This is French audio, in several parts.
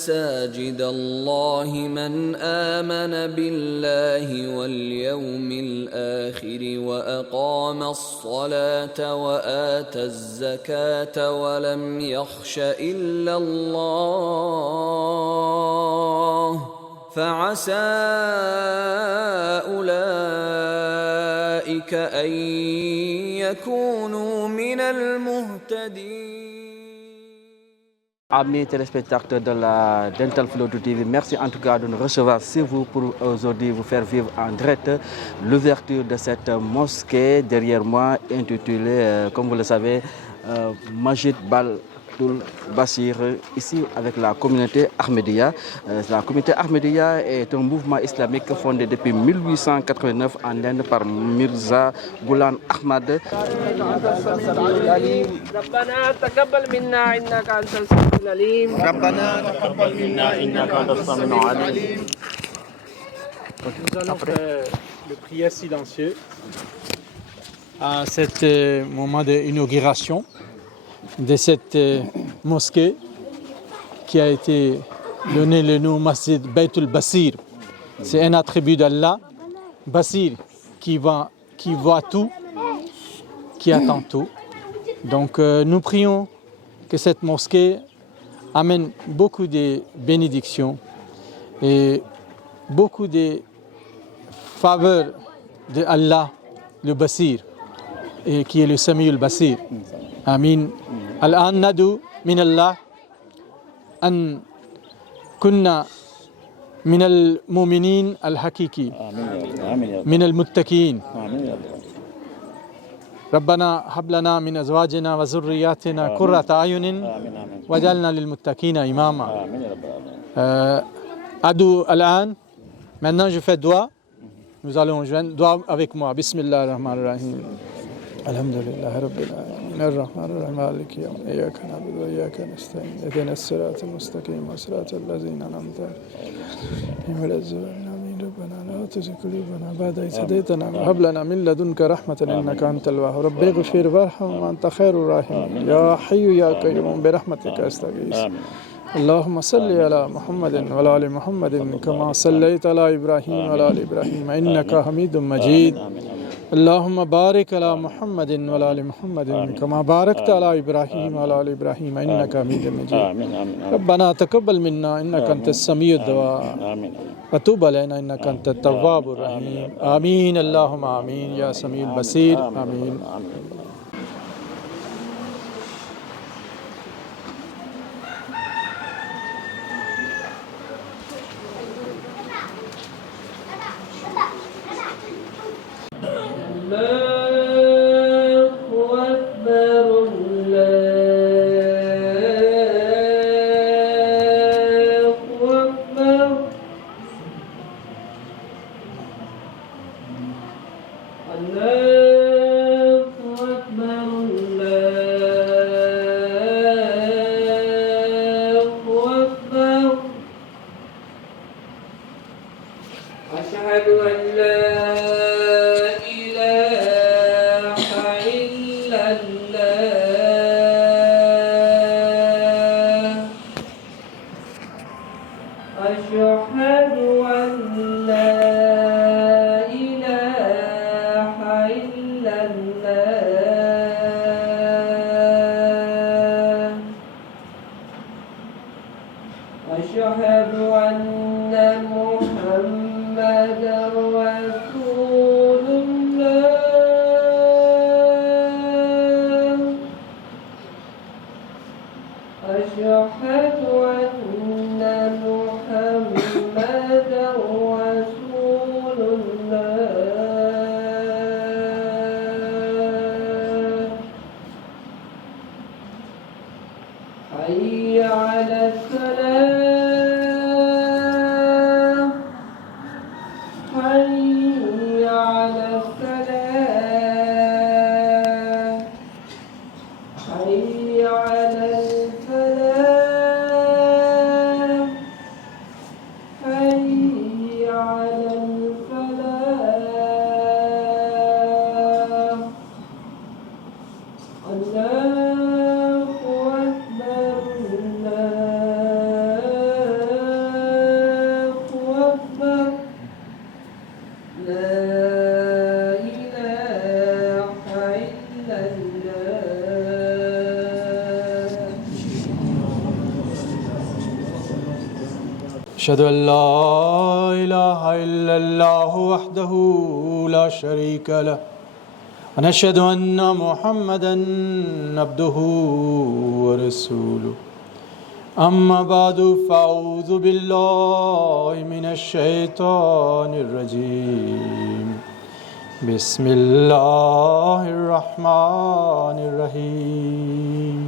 مساجد الله من آمن بالله واليوم الآخر وأقام الصلاة وآتى الزكاة ولم يخش إلا الله فعسى أولئك أن يكونوا من المهتدين. Amis téléspectateurs de la Dental Flow TV, merci en tout cas de nous recevoir chez vous pour aujourd'hui vous faire vivre en direct l'ouverture de cette mosquée derrière moi intitulée, comme vous le savez, Majid Bal Bassir, ici avec la communauté Ahmadiyya. La communauté Ahmadiyya est un mouvement islamique fondé depuis 1889 en Inde par Mirza Ghulam Ahmad. ربنا تقبل منا إنك أنت السميع العليم. ربنا تقبل منا إنك أنت السميع العليم. Nous allons faire le prière silencieux à cet moment d'inauguration de cette mosquée qui a été donné le nom Masjid Baytul Basir. C'est un attribut d'Allah, Basir, qui voit tout, qui attend tout. Donc nous prions que cette mosquée amène beaucoup de bénédictions et beaucoup de faveurs de Allah, le Basir, et qui est le Samiul Basir. Amin. الآن ندعو من الله أن كنا من المؤمنين الحقيقي من المتقين. ربنا هب لنا من أزواجنا وذرياتنا قرة أعين واجعلنا للمتقين إماما. أدعو الآن. Maintenant je fais dua. Nous allons joindre dua avec moi. Bismillah ar-Rahman ar-Rahim. Alhamdulillah Rabbil Alamin Ar-Rahman Ar-Rahim Maliki Yawm İyyâke na'budu ve İyyâke nestaîn İhdinas sıratal mustakîm sıratal lezîne en'amte aleykihim Rabbana la tuzigh qulûbana ba'da idh hadaytana wa hab lana min ladunka rahmatan innaka antal wahhab. Rabbi ighfir warham wa anta khairur rahimin. Ya hayyu ya qayyum bi rahmatika astaghîth. اللهم صل على محمد وعلى آل محمد كما صليت على إبراهيم وعلى آل إبراهيم إنك حميد مجيد. اللهم بارك على محمد وعلى آل محمد كما باركت على إبراهيم وعلى آل إبراهيم إنك حميد مجيد. ربنا تقبل منا إنك أنت السميع الدعاء وتوب علينا إنك أنت التواب الرحيم. آمين اللهم آمين يا سميع البصير. آمين. أشهد أن محمدا رسول أشهد أن لا إله إلا الله وحده لا شريك له ونشهد أن محمدا عبده ورسوله أما بعد فأعوذ بالله من الشيطان الرجيم بسم الله الرحمن الرحيم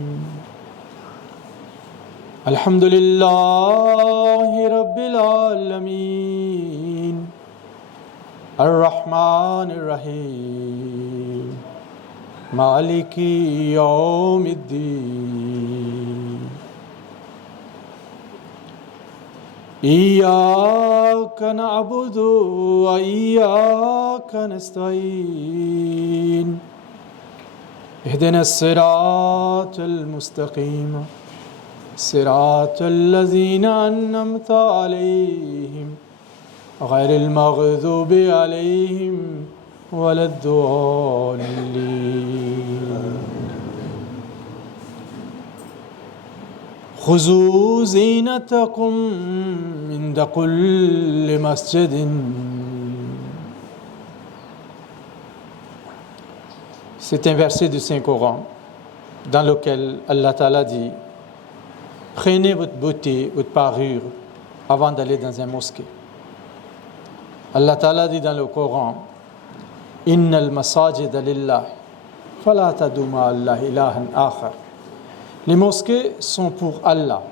الحمد لله رب العالمين الرحمن الرحيم مالك يوم الدين إياك نعبد وإياك نستعين اهدنا الصراط المستقيم صراط الذين أنعمت عليهم غير المغضوب عليهم ولا الضالين خذوا زينتكم عند كل مسجد. C'est un verset du Saint-Coran dans lequel Allah Ta'ala dit: prenez votre beauté, votre parure avant d'aller dans un mosquée. Allah Ta'ala dit dans le Coran: Innal masajida lillah fala tad'u ma'a Allahi ilahan akhar. Les mosquées sont pour Allah.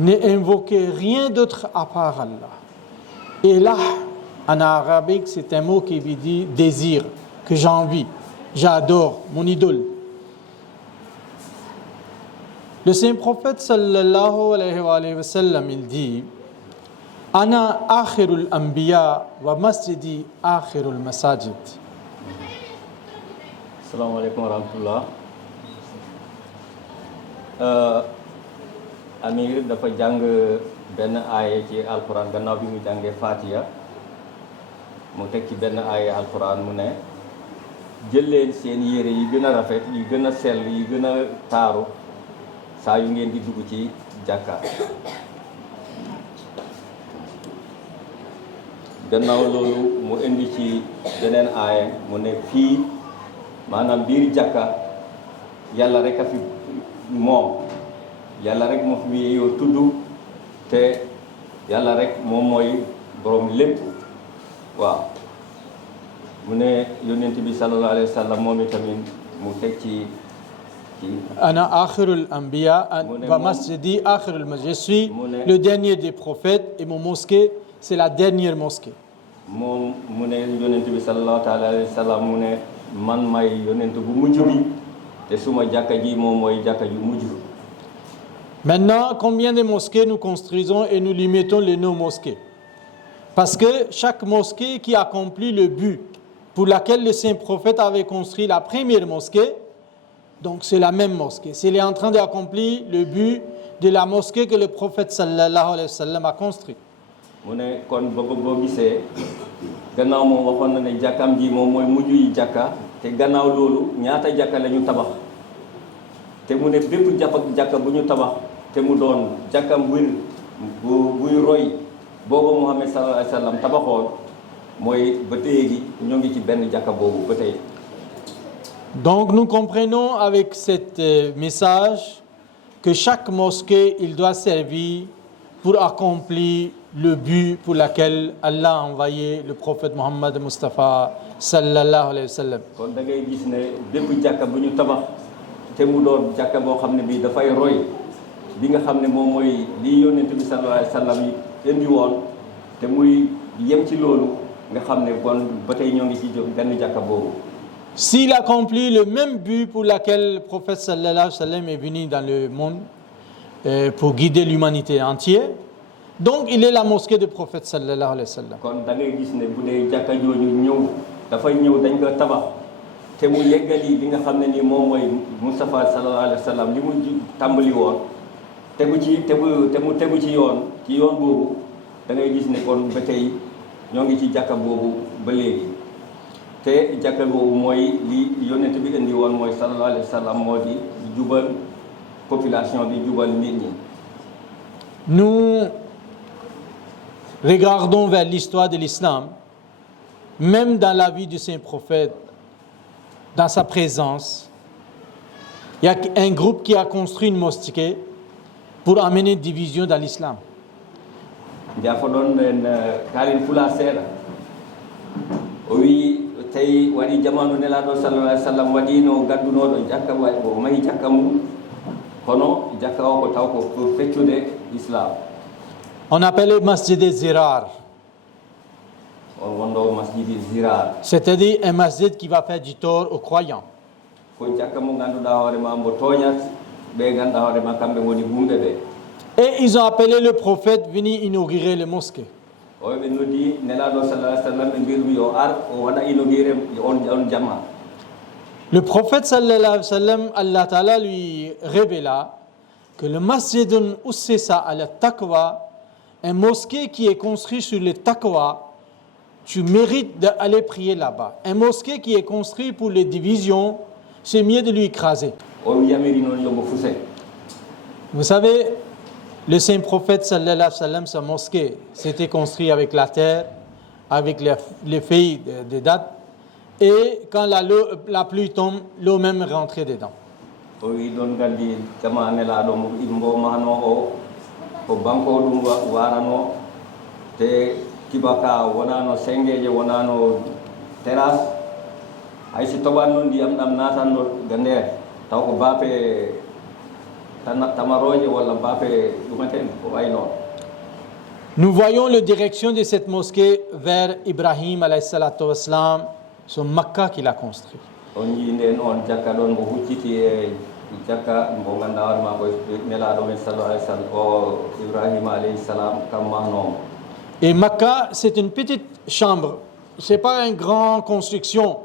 Ne invoquez rien d'autre à part Allah. Et là, en arabique, c'est un mot qui veut dire désir, que j'envie, j'adore, mon idole. Le saint prophète sallallahu alayhi wa sallam, il dit: Ana akhirul anbiya wa masjidi akhirul masajid. Assalamu alaikum wa rahmatullah. Amir dafa jàng benn aaya ci alquran gannaaw bi mu jàngee Fatiha mu teg ci benn aaya alquran mu ne jël leen seen yére yi gën a rafet yi gën a sell yi gën a taaru saa yu ngeen di dugg ci jàkka. gannaaw loolu mu indi ci beneen aaya mu ne fii maanaam biir jàkka yàlla rek a fi moom yàlla rek moo fi yow tudd te yàlla rek moom mooy borom lépp. waaw mu ne yonent bi sallallahu alayhi wa sallam moom itamit mu teg ci Ana akhirul anbiya wa masjidi akhirul masjid. Je suis le dernier des prophètes et mon mosquée c'est la dernière mosquée. moom mu ne yonent bi sallallahu alayhi wa sallam mu ne man may yonent bu mujj bi te suma jàkka ji moom mooy jàkka ju mujj. Maintenant, combien de mosquées nous construisons et nous lui mettons les noms mosquées? Parce que chaque mosquée qui accomplit le but pour laquelle le saint prophète avait construit la première mosquée, donc c'est la même mosquée. S'il est en train d'accomplir le but de la mosquée que le prophète sallallahu alayhi wa sallam a construit. mu ne kon boo gisee gannaaw moom waxoon na ne jàkkam ji moom mooy mujj yi jàkka te gannaaw loolu ñaata jàkka la ñu tabax te mu ne bépp jàkka bu ñu tabax te mu doon jàkkam buy roy boobu Muhammad sallallahu alayhi wa sallam tabaxoon mooy ba tey gi ñoo ngi ci benn jàkka boobu ba tey. Donc nous comprenons avec ce message que chaque mosquée il doit servir pour accomplir le but pour lequel Allah a envoyé le prophète Muhammad Mustafa sallallahu alayhi wa sallam. kon da ngay gis ne bépp jàkka bu ñu tabax te mu doon jàkka boo xam ne bii dafay roy bi nga xam ne moom mooy lii yonent bi sallallahu alayhi wa sallam yi indi woon te muy yem ci loolu nga xam ne kon ba tey ñoo ngi ci benn jàkka boobu. S'il accomplit le même but pour lequel le prophète sallallahu alayhi wa sallam est venu dans le monde pour guider l'humanité entière, donc il est la mosquée du prophète sallallahu alayhi wa sallam. kon da ngay gis ne bu dee jàkka jooju ñëw dafay ñëw dañ ko tabax te mu yeggali li nga xam ne ni moom mooy Mustafa sallallahu alayhi wa sallam li mu tàmbali woon tegu ci yoon boobu da ngay gis ne kon ba tey ñoo ngi ci jàkka boobu ba léegi te jàkka boobu mooy li yonent bi indi woon mooy sallallahu alayhi wa sallam moo di population bi jubal nit ñi. Nous regardons vers l'histoire de l'islam, même dans la vie du Saint-Prophète, dans sa présence, il y a un groupe qui a construit une mosquée pour amener une division dans l'islam. jafo ɗon en kalin fula seeɗa o wi tawi waɗi jamanu nelaɗo sallallah alih w sallam waɗino gaddunoɗo jakka o mahi jakka mum kono jakka o ko taw ko pour feccude islam. On appelait Masjid Zirar, on wonɗo masjidi zirar, c'est-à-dire un masjid qui va faire du tort aux croyants. ko jakka mo ganduɗa hoorema mbo toñat ɓe ganduɗa hoorema kamɓe woni gumɓe ɓe. Et ils ont appelé le prophète venir inaugurer le mosquée. o ɓe noddi nelaɗo sallallah alih w sallam ɓe mbirmi yo ar o waɗa inauguré on jamma. Le prophète sallallahu alayhi wa sallam, Allah Ta'ala lui révéla que le masjidun ussisa ala taqwa, un mosquée qui est construit sur le taqwa, tu mérites d'aller prier là-bas. Un mosquée qui est construit pour les divisions, c'est mieux de lui écraser. o yamiri noon yombo fuse. Vous savez, le saint prophète sallallahu alayhi wa sallam, sa mosquée, c'était construit avec la terre, avec les feuilles de dattes, et quand la pluie tombe, l'eau même rentrait dedans. o wi ɗon gandi jama nelaɗo mbo mahno o ko banko ɗum warano te kibaka wonano sengeje wonano terrasse hay si toɓanno ndiyam ɗam natanno ga nder taw ko bape tamaroje walla bape ɗumaten ko way noon. Nous voyons la direction de cette mosquée vers Ibrahim alayhi salatu wassalam, son Makkah qu'il a construit. on jii nden on jakka ɗon mo hucciti e jakka mo ganduɗa hoorema ko nelaɗo men sallallahu alayhi wa sallam o Ibrahima alayhi salam kam mahnomo. Et Makkah, c'est une petite chambre. C'est pas une grande construction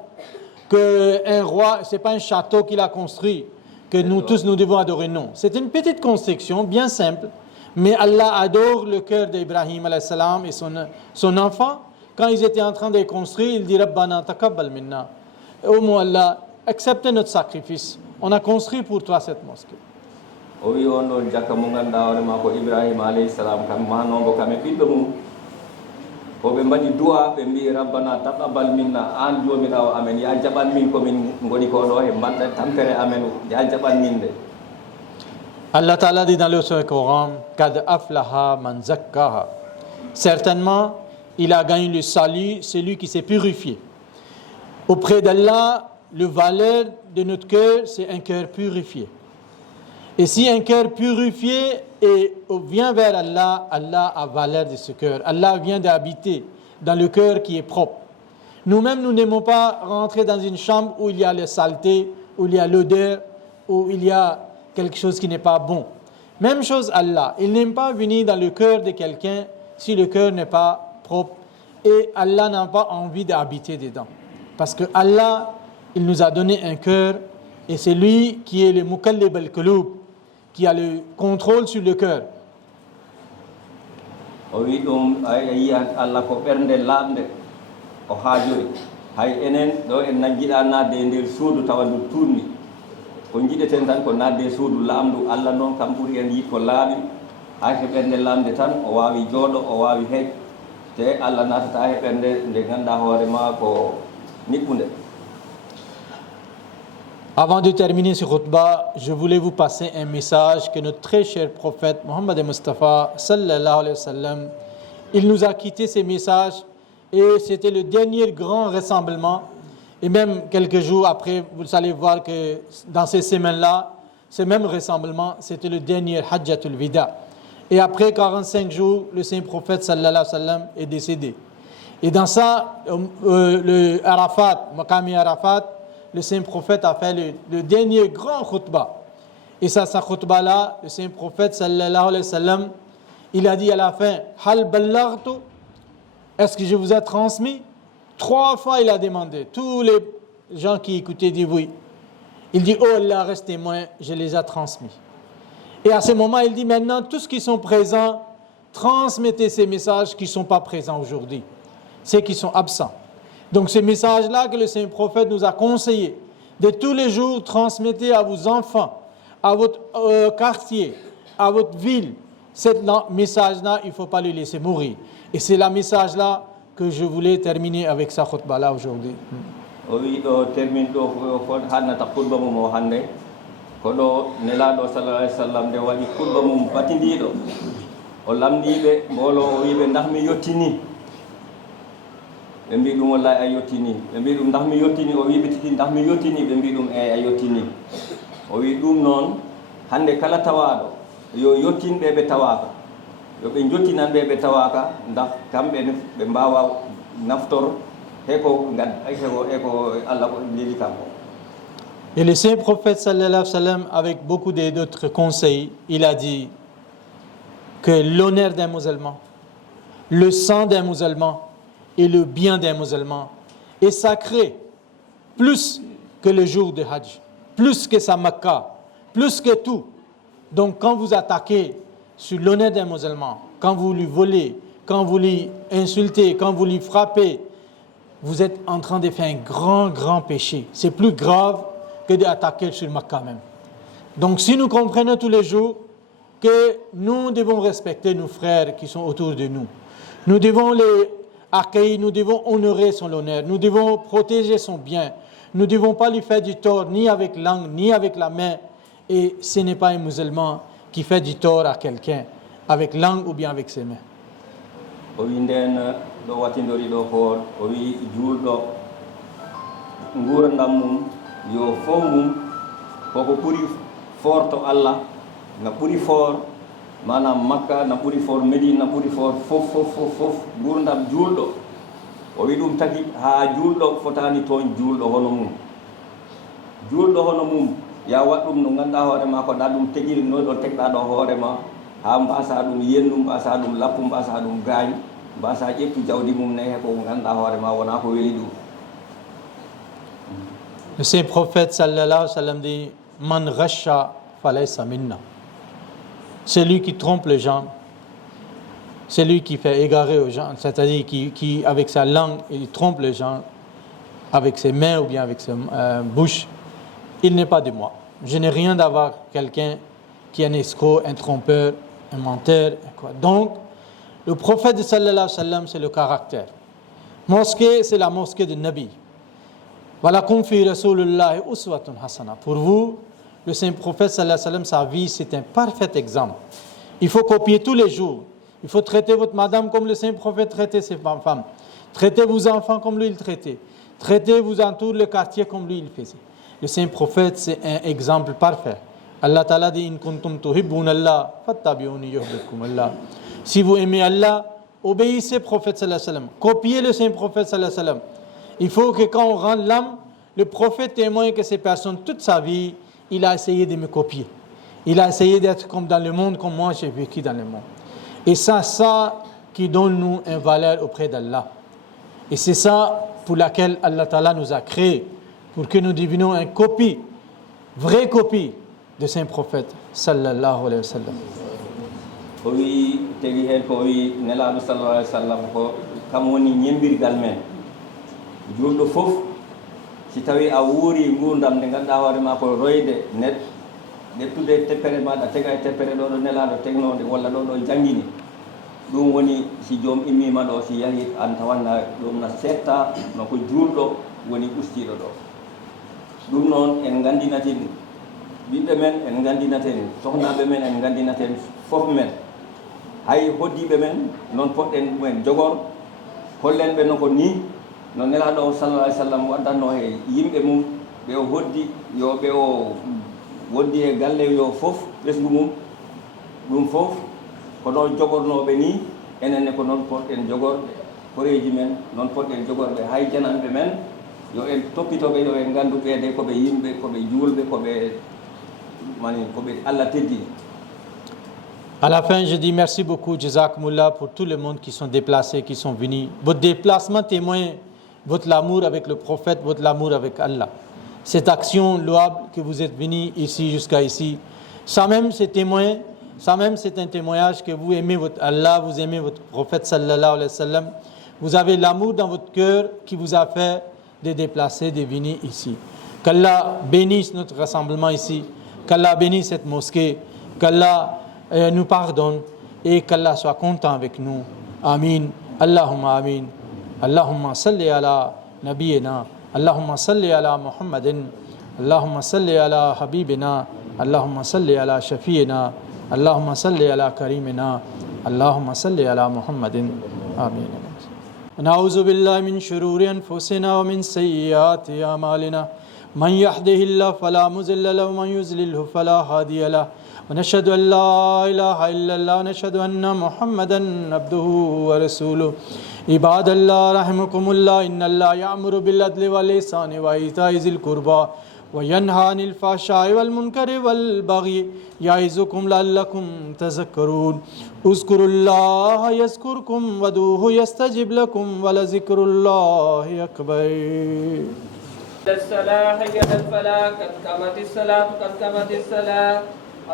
que un roi, c'est pas un château qu'il a construit que nous tous nous devons adorer. Non, c'est une petite construction bien simple. Mais Allah adore le cœur d'Ibrahim alayhi salam et son enfant. Quand ils étaient en train de construire, il dit Rabbana taqabbal minna. Oh mon Allah, accepte notre sacrifice. On a construit pour toi cette mosquée. o wi on ɗon jakka mo ganduɗa hoorema ko Ibrahima alayhi salam kam mahnomo kam e ɓiɗɗo mum o ɓe mbaɗi du'a ɓe mbi rabbana taqabbal minna an jomirawo amen ya jaɓan min komin goni ko ɗo e mbaɗɗa tampere amen ya jaɓan min de. Allah Ta'ala dit dans le Saint-Coran Kad aflaha man zakkaha. Certainement, il a gagné le salut, celui qui s'est purifié. Auprès d'Allah, le valeur de notre cœur, c'est un cœur purifié. Et si un cœur purifié vient vers Allah, Allah a valeur de ce cœur. Allah vient d'habiter dans le cœur qui est propre. Nous-mêmes, nous n'aimons pas rentrer dans une chambre où il y a la saleté, où il y a l'odeur, où il y a quelque chose qui n'est pas bon. Même chose Allah. Il n'aime pas venir dans le cœur de quelqu'un si le cœur n'est pas propre. Et Allah n'a pas envie d'habiter dedans. Parce que Allah, il nous a donné un cœur et c'est lui qui est le mukallib al-qulub, qui a le contrôle sur le cœur. o wi ɗum a yi Allah ko ɓernde lamde o haajori hay enen ɗo en naggiɗa nadde e nder suudu tawa ndu turni ko jiɗeten tan ko nadde e suudu lamdu Allah noon kam ɓuri en yit ko laaɓi hay ko ɓernde lamde tan o wawi jooɗo o wawi heej te Allah natata e ɓernde nde ganduɗa hoorema ko niɓɓunde. Avant de terminer ce khutbah, je voulais vous passer un message que notre très cher prophète Mohammed Mustafa sallallahu alayhi wa sallam, il nous a quitté ces messages et c'était le dernier grand rassemblement. Et même quelques jours après, vous allez voir que dans ces semaines-là, ce même rassemblement, c'était le dernier Hajjatul Wida. Et après 45 jours, le saint prophète sallallahu alayhi wa sallam est décédé. Et dans ça, le Arafat, Maqami Arafat, le saint prophète a fait le dernier grand khutbah. Et ça, sa khutbah-là, le saint prophète sallallahu alayhi wa sallam, il a dit à la fin, Hal ballaghtu, est-ce que je vous ai transmis? 3 fois il a demandé. Tous les gens qui écoutaient disent oui. Il dit, oh Allah, reste témoin, je les ai transmis. Et à ce moment, il dit, maintenant, tous ceux qui sont présents, transmettez ces messages qui ne sont pas présents aujourd'hui, ceux qui sont absents. Donc ces messages-là que le saint prophète nous a conseillé, de tous les jours, transmettez à vos enfants, à votre quartier, à votre ville. Ce message-là, il ne faut pas le laisser mourir. Et c'est le message-là que je voulais terminer avec sa khutbah-là aujourd'hui. o wi ɗo termine ɗo ko hannata khutba mum o hannde ko ɗo nelaɗo sallallah alih w sallam nde waɗi khutba mum batindiɗo o lamdiɓe mbolo o wiɓe ndax mi yettini ɓe mbi ɗum wallahi a yettini ɓe mbi ɗum ndax mi yettini o wiɓe titi ndax mi yettini ɓe mbi ɗum eyyi a yettini o wi ɗum noon hannde kala tawaɗo yo yettinɓe ɓe tawaka yo ɓe jottinanɓe ɓe tawaka ndax kamɓe ɓe mbawa naftor eko Allah leli kanko. Et le saint prophète sallallahu alayhi wa sallam, avec beaucoup d'autres conseils, il a dit que l'honneur d'un musulman, le sang d'un musulman et le bien d'un musulman est sacré plus que le jour de Hajj, plus que sa Makkah, plus que tout. Donc quand vous attaquez sur l'honneur d'un musulman, quand vous lui volez, quand vous lui insultez, quand vous lui frappez, vous êtes en train de faire un grand péché. C'est plus grave que d'attaquer sur Makkah même. Donc si nous comprenons tous les jours que nous devons respecter nos frères qui sont autour de nous, nous devons les accueillir, nous devons honorer son honneur, nous devons protéger son bien, nous ne devons pas lui faire du tort ni avec langue ni avec la main. Et ce n'est pas un musulman qui fait du tort à quelqu'un avec langue ou bien avec ses mains. O wi nden ɗo watindori ɗo ko o wi juulɗo nguurdam mum yo fof mum koko ɓuri fort to Allah na ɓuri fort manam Makka na ɓuri fort Médine na ɓuri fort fof nguurdam juulɗo o wi ɗum tagi ha juulɗo fotani toon juulɗo hono mum juulɗo hono mum ya wat ɗum no ganduɗa hoore ma ko ɗa ɗum teguiri no ɗo tegɗa ɗo hoore ma ha mbasa ɗum yendu mbasa ɗum lappu mbasa ɗum gaañ mbasa ƴettu jawdi mum nayi ko ganduɗa hoore ma wona ko weeli ɗum. Le saint prophète sallallahu alayhi wa sallam dit Man ghasha falaysa minna. Celui qui trompe les gens, celui qui fait égarer aux gens, c'est-à-dire qui avec sa langue, il trompe les gens avec ses mains ou bien avec sa bouche, il n'est pas de moi. Je n'ai rien d'avoir quelqu'un qui est un escroc, un trompeur, un menteur. Donc, le prophète sallallahu alayhi wa sallam, c'est le caractère. Mosquée, c'est la mosquée de Nabi. Walakum fi Rasulullah uswatun hasana. Pour vous, le saint prophète sallallahu alayhi wa sallam, sa vie, c'est un parfait exemple. Il faut copier tous les jours. Il faut traiter votre madame comme le saint prophète traitait ses femmes. Traitez vos enfants comme lui il traitait. Traitez vous entoure le quartier comme lui il faisait. Le saint prophète, c'est un exemple parfait. Allah Ta'ala dit In kuntum tuhibbuna Allah fattabi'uni yuhibbukum Allah. Si vous aimez Allah, obéissez au prophète sallallahu alayhi wa sallam. Copiez le saint prophète sallallahu alayhi wa sallam. Il faut que quand on rend l'âme, le prophète témoigne que ces personnes, toute sa vie, il a essayé de me copier. Il a essayé d'être comme dans le monde, comme moi j'ai vécu dans le monde. Et ça qui donne nous une valeur auprès d'Allah. Et c'est ça pour laquelle Allah Ta'ala nous a créés, pour que nous devenions une copie, vraie copie de saint prophète sallallahu alayhi wa sallam. O wi tegi hen ko wi nelaɗo sallallahu alayhi wa sallam ko kam woni ñembirgal men juulɗo fof si tawi a wuuri ngurdam nde ganduɗa hoore ma ko royde ƴettude teppere maɗa tega e teppere ɗo ɗo nelaɗo tegnode walla ɗo ɗo jangguini ɗum woni si joom immima ɗo si yahi an tawanna ɗum na setta no ko juulɗo woni ustiɗo ɗo ɗum noon en gandinaten ɓiɓɓe men en gandinaten sohnaɓe men en gandinaten fof men hay hoddiɓe men noon poɗɗen ɗumen jogor hollenɓe no ko ni no nelaɗo o sallallahu alayhi wa sallam waddanno e yimɓe mum ɓe o hoddi yo ɓe o woddi e galle yo fof ɓesgu mum ɗum fof ko ɗon jogornoɓe ni enenne ko noon poɗɗen jogorɓe koreji men noon poɗɗen jogorɓe hay jananɓe men yo en toppitoɓe yo en gandu ɓeede koɓe yimɓe koɓe julɓe koɓe Allah teddi. À la fin, je dis merci beaucoup, Jazakumullah, pour tout le monde qui sont déplacés, qui sont venus. Votre déplacement témoigne votre amour avec le prophète, votre amour avec Allah. Cette action louable que vous êtes venus ici jusqu'à ici, ça même c'est un témoignage que vous aimez votre Allah, vous aimez votre prophète sallallahu alayhi wa sallam. Vous avez l'amour dans votre cœur qui vous a fait de déplacer, de venir ici. Qu'Allah bénisse notre rassemblement ici, qu'Allah bénisse cette mosquée, qu'Allah nous pardonne, et qu'Allah soit content avec nous. Amin. Allahumma amin. Allahumma salli ala nabiyyina. Allahumma salli ala Muhammadin. Allahumma salli ala habibina. Allahumma salli ala shafiina. Allahumma salli ala karimina. Allahumma salli ala Muhammadin. Amin. نعوذ بالله من شرور أنفسنا ومن سيئات أعمالنا من يهده الله فلا مضل له ومن يضلل فلا هادي له ونشهد أن لا إله إلا الله ونشهد أن محمدا عبده ورسوله عباد الله رحمكم الله إن الله يأمر بالعدل والإحسان وإيتاء ذي القربى وينهى عن الفحشاء والمنكر والبغي يعظكم لعلكم تذكرون اذكروا الله يذكركم وادعوه يستجب لكم ولذكر الله أكبر. الصلاة حي على الفلاح قد قامت الصلاة قد قامت الصلاة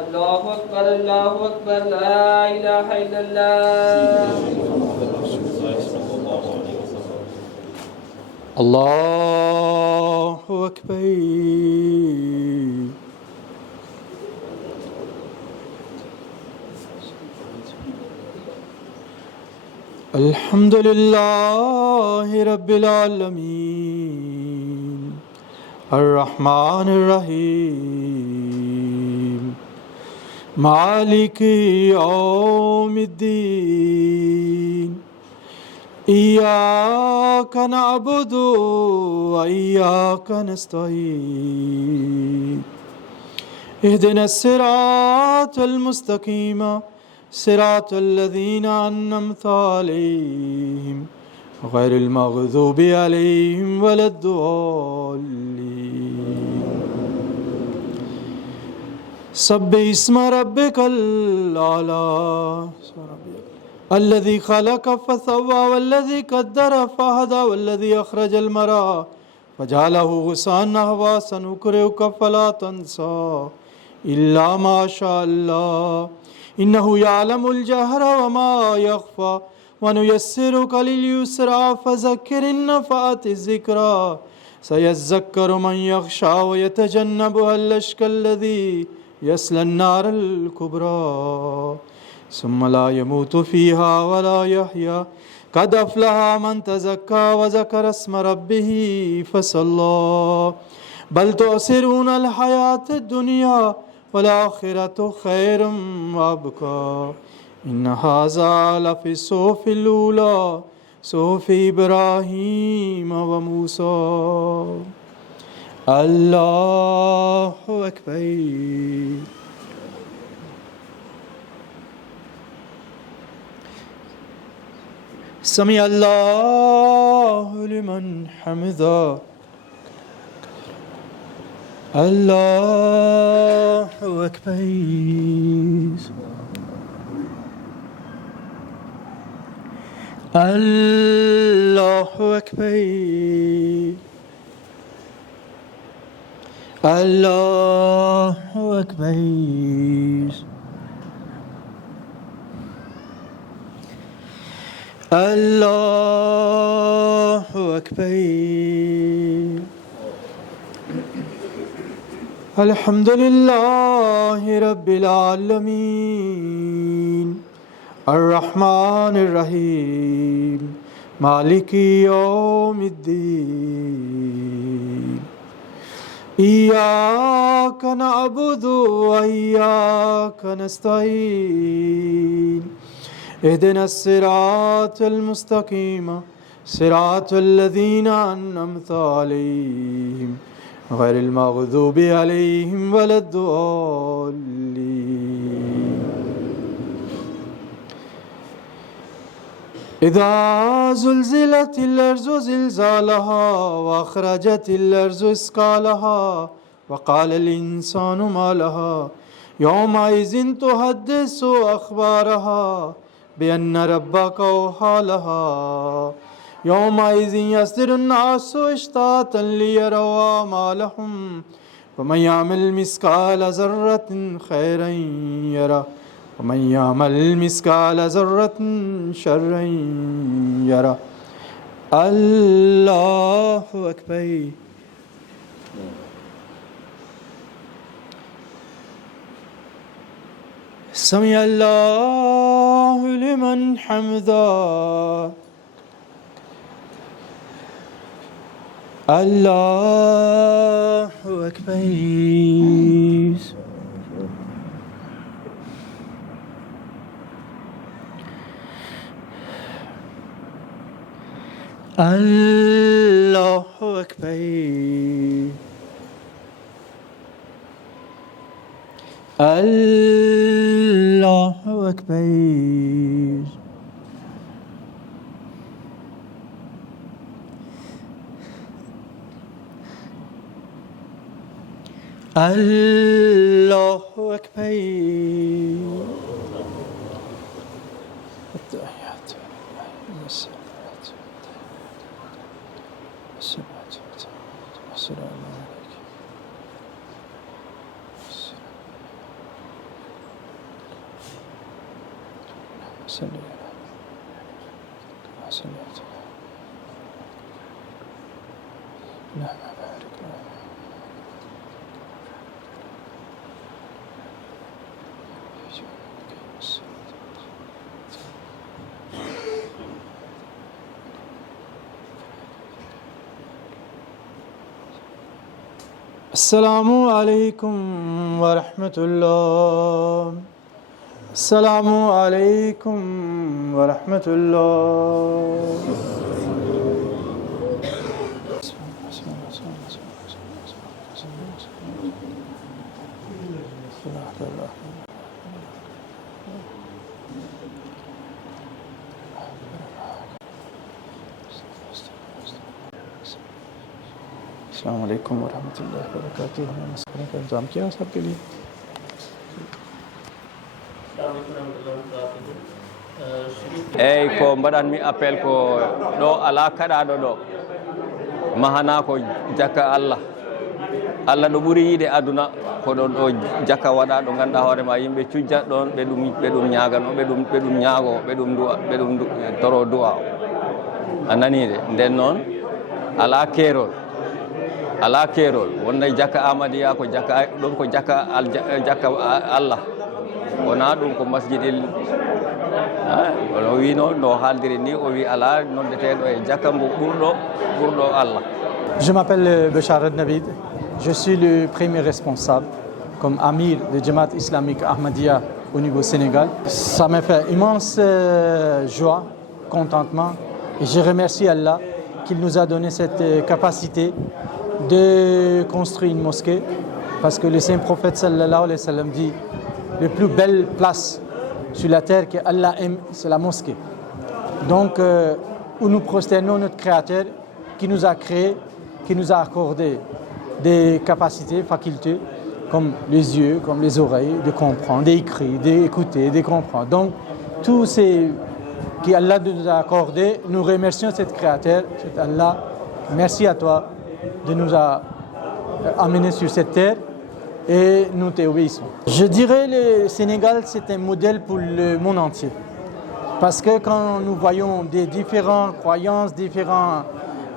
الله أكبر الله أكبر لا إله إلا الله الله أكبر. الحمد لله رب العالمين الرحمن الرحيم مالك يوم الدين إياك نعبد وإياك نستعين اهدنا الصراط المستقيم صراط الذين أنعمت عليهم غير المغضوب عليهم ولا الضالين. سبح اسم ربك الأعلى الذي خلق فسوى والذي قدر فهدى والذي أخرج المرعى فجعله غثاء نحوا سنقرئك فلا تنسى إلا ما شاء الله إنه يعلم الجهر وما يخفى ونيسرك لليسرى فذكر إن نفعت الذكرى سيذكر من يخشى ويتجنبها الأشقى الذي يصلى النار الكبرى ثم لا يموت فيها ولا يحيا قد أفلح من تزكى وذكر اسم ربه فصلى بل تؤثرون الحياة الدنيا والآخرة خير وأبقى إن هذا لفي الصحف الأولى صحف إبراهيم وموسى. الله أكبر. سمع الله لمن حمده. الله أكبر. الله أكبر. الله أكبر. الله أكبر. الحمد لله رب العالمين الرحمن الرحيم مالك يوم الدين إياك نعبد وإياك نستعين اهدنا الصراط المستقيم صراط الذين أنعمت عليهم غير المغضوب عليهم ولا الضالين. إذا زلزلت الأرض زلزالها وأخرجت الأرض أثقالها وقال الإنسان ما لها يومئذ تحدث أخبارها بأن ربك أوحى لها يومئذ يصدر الناس اشتاتا ليروا أعمالهم ومن يعمل مثقال ذرة خيرا يره ومن يعمل مثقال ذرة شرا يره. الله أكبر. سمع الله الله لمن حمده الله أكبر الله أكبر الله أكبر الله أكبر التحيات الصلوات السلام عليك صلي على صلوات اللهم بارك لنا السلام عليكم ورحمة الله السلام عليكم ورحمة الله अस्सलाम वालेकुम वरहमतुल्लाहि वबरकातुहू। हमने मस्कुरा का इंतजाम किया सबके लिए। eyyi ko mbaɗanmi appel ko ɗo ala kaɗaɗo ɗo mahana ko jakka Allah Allah ɗo ɓuuri yiide aduna ko ɗon ɗo jakka waɗa ɗo ganduɗa hoorema yimɓe cujjat ɗon ɓe ɗum ñagano ɓe ɗum ñaago ɓe ɗum toro du'a a nanide nden noon ala keerol wonde jakka Ahmadiyya ko jakka ɗum ko jakka Allah wona ɗum ko masjidil ono wino no haaldiri ni o wi ala noddeteɗo e jakka mbo ɓurɗo Allah. Je m'appelle Bachar Navid, je suis le premier responsable comme amir de Jamaat islamique Ahmadiyya au niveau Sénégal. Ça m'a fait immense joie, contentement et je remercie Allah qu'il nous a donné cette capacité de construire une mosquée parce que le saint prophète sallallahu alayhi wa sallam dit la plus belle place sur la terre que Allah aime, c'est la mosquée. Donc, où nous prosternons notre Créateur qui nous a créés, qui nous a accordé des capacités, facultés, comme les yeux, comme les oreilles, de comprendre, d'écrire, d'écouter, de comprendre. Donc, tout ce qu'Allah nous a accordé, nous remercions cet Créateur, cet Allah. Merci à toi de nous amener sur cette terre et nous t'obéissons. Je dirais que le Sénégal, c'est un modèle pour le monde entier. Parce que quand nous voyons des différentes croyances, différentes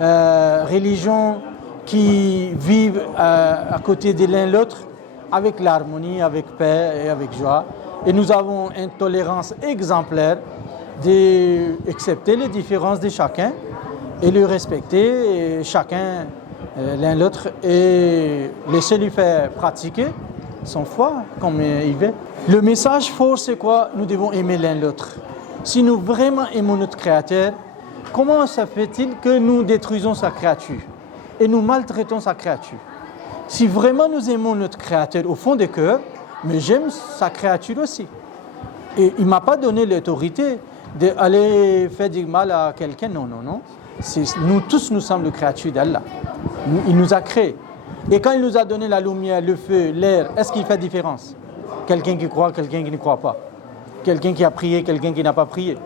religions qui vivent à côté de l'un l'autre, avec l'harmonie, avec paix et avec joie, et nous avons une tolérance exemplaire d'accepter les différences de chacun et le respecter chacun l'un l'autre et laisser lui faire pratiquer son foi comme il veut. Le message fort, c'est quoi? Nous devons aimer l'un l'autre. Si nous vraiment aimons notre Créateur, comment ça fait-il que nous détruisons sa créature et nous maltraitons sa créature? Si vraiment nous aimons notre Créateur au fond du cœur, mais j'aime sa créature aussi. Et il ne m'a pas donné l'autorité d'aller faire du mal à quelqu'un. Non, non, non. Nous tous, nous sommes les créatures d'Allah. Il nous a créés. Et quand il nous a donné la lumière, le feu, l'air, est-ce qu'il fait différence? Quelqu'un qui croit, quelqu'un qui ne croit pas. Quelqu'un qui a prié, quelqu'un qui n'a pas prié.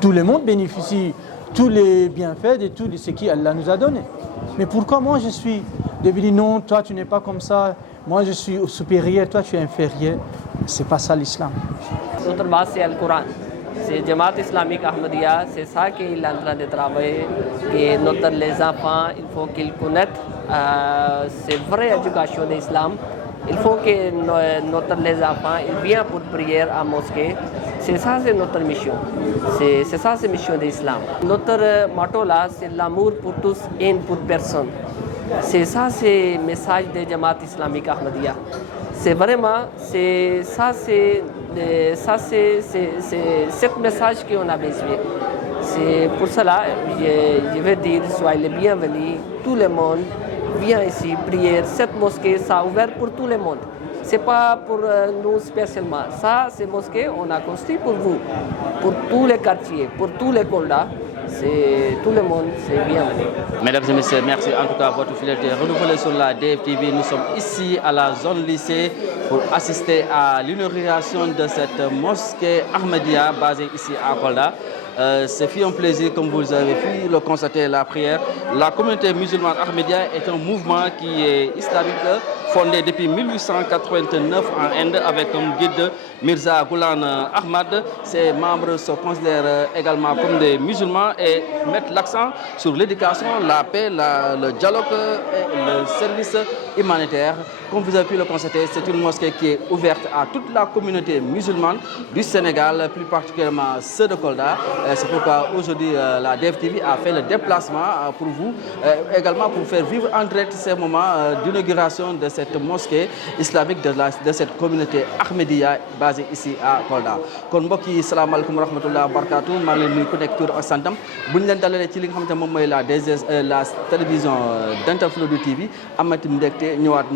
Tout le monde bénéficie tous les bienfaits de tout ce qu'Allah nous a donné. Mais pourquoi moi je suis devenu non, toi tu n'es pas comme ça, moi je suis supérieur, toi tu es inférieur? C'est pas ça l'islam. Notre base c'est le Coran. C'est Jamaat islamique Ahmadiyya, c'est ça qu'il est en train de travailler. Et les enfants, il faut qu'ils connaissent cette vraie éducation de l'islam Il faut que les enfants ils viennent pour prier à la mosquée. C'est ça, c'est notre mission. C'est ça, c'est la mission de l'islam. Notre motto là, c'est l'amour pour tous et pour personne. C'est ça, c'est le message de Jamaat islamique Ahmadiyya. C'est vraiment, c'est ce message qu'on a besoin. C'est pour cela, je veux dire, soyez les bienvenus, tout le monde vient ici prier. Cette mosquée, ça a ouvert pour tout le monde. Ce n'est pas pour nous spécialement. Ça, ces mosquées, on a construit pour vous, pour tous les quartiers, pour tous les Kolda. C'est tout le monde, c'est bienvenu. Mesdames et messieurs, merci en tout cas votre fidélité renouvelée sur la DFTV. Nous sommes ici à la zone lycée pour assister à l'inauguration de cette mosquée Ahmadiyya basée ici à Kolda. C'est un plaisir, comme vous avez pu le constater, la prière. La communauté musulmane Ahmadiyya est un mouvement qui est islamique, fondé depuis 1889 en Inde avec comme guide Mirza Ghulam Ahmad. Ses membres se considèrent également comme des musulmans et mettent l'accent sur l'éducation, la paix, le dialogue et le service humanitaire. Comme vous avez pu le constater, c'est une mosquée qui est ouverte à toute la communauté musulmane du Sénégal, plus particulièrement ceux de Kolda. C'est pourquoi aujourd'hui la DFTV a fait le déplacement pour vous, également pour faire vivre en direct ces moments d'inauguration de cette mosquée islamique de cette communauté Ahmadiyya basée ici à Kolda. kon mbokk yi salaamaaleykum wa rahmatulah barakaatu maa ngi leen nuyu ku nekk tur ak santam bu ñu leen dalalee ci li nga xamante ne moom mooy la télévision Dental Flow TV amati mbégte ñëwaat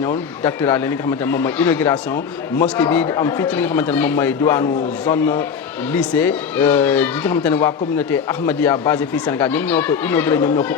daktirale li nga xamante ne moom mooy inauguration mosquée bi di am fii ci li nga xamante ne moom mooy diwaanu zone lycée yi nga xamante ne waa communauté Ahmadiyya basée fii Sénégal ñoom ñoo ko inauguré ñoom ñoo ko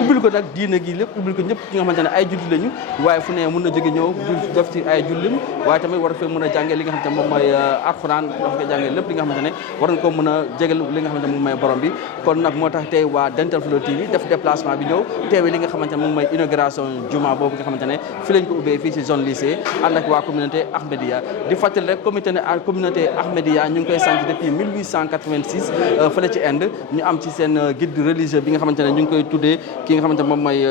ubbil ko nag diine gi lépp ubbil ko ñëpp ñi nga xamante ne ay jullit lañu waaye fu ne mën na jóge ñëw def ci ay jullim waaye tamit war fee mën a jàngee li nga xamante ne moom mooy alxuraan dafa koy jàngee lépp li nga xamante ne war nga ko mën a jégal li nga xamante ne moom mooy borom bi kon nag moo tax tey waa Dental Flow TV def déplacement bi ñëw teewee li nga xamante ne moom mooy inauguration juma boobu nga xamante ne fi lañ ko ubbee fii ci zone lycée ànd ak waa communauté Ahmadiyya di fàttali rek communauté Ahmadiyya ñu ngi koy sant depuis 1886 fële ci Inde ñu am ci seen guide religieux bi nga xamante ne ñu ngi koy tuddee ki nga xamante ne moom mooy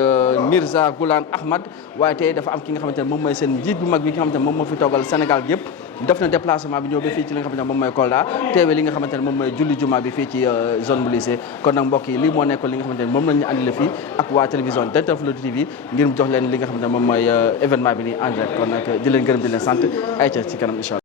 Mirza Ghulam Ahmad waaye tey dafa am ki nga xamante ne moom mooy seen njiit bu mag bi nga xamante ne moom moo fi toogal Sénégal gi yëpp def na déplacement bi ñëw ba fii ci li nga xamante ne moom mooy Kolda teewee li nga xamante ne moom mooy julli juma bi fii ci zone bu lycée kon nag mbokk yi lii moo nekkoon li nga xamante ne moom lañu andi la fii ak waa télévision Dental Flow TV ngir mu jox leen li nga xamante ne moom mooy événement bi nii en direct kon nag di leen gërëm di leen sant ay ca ci kanam incha allah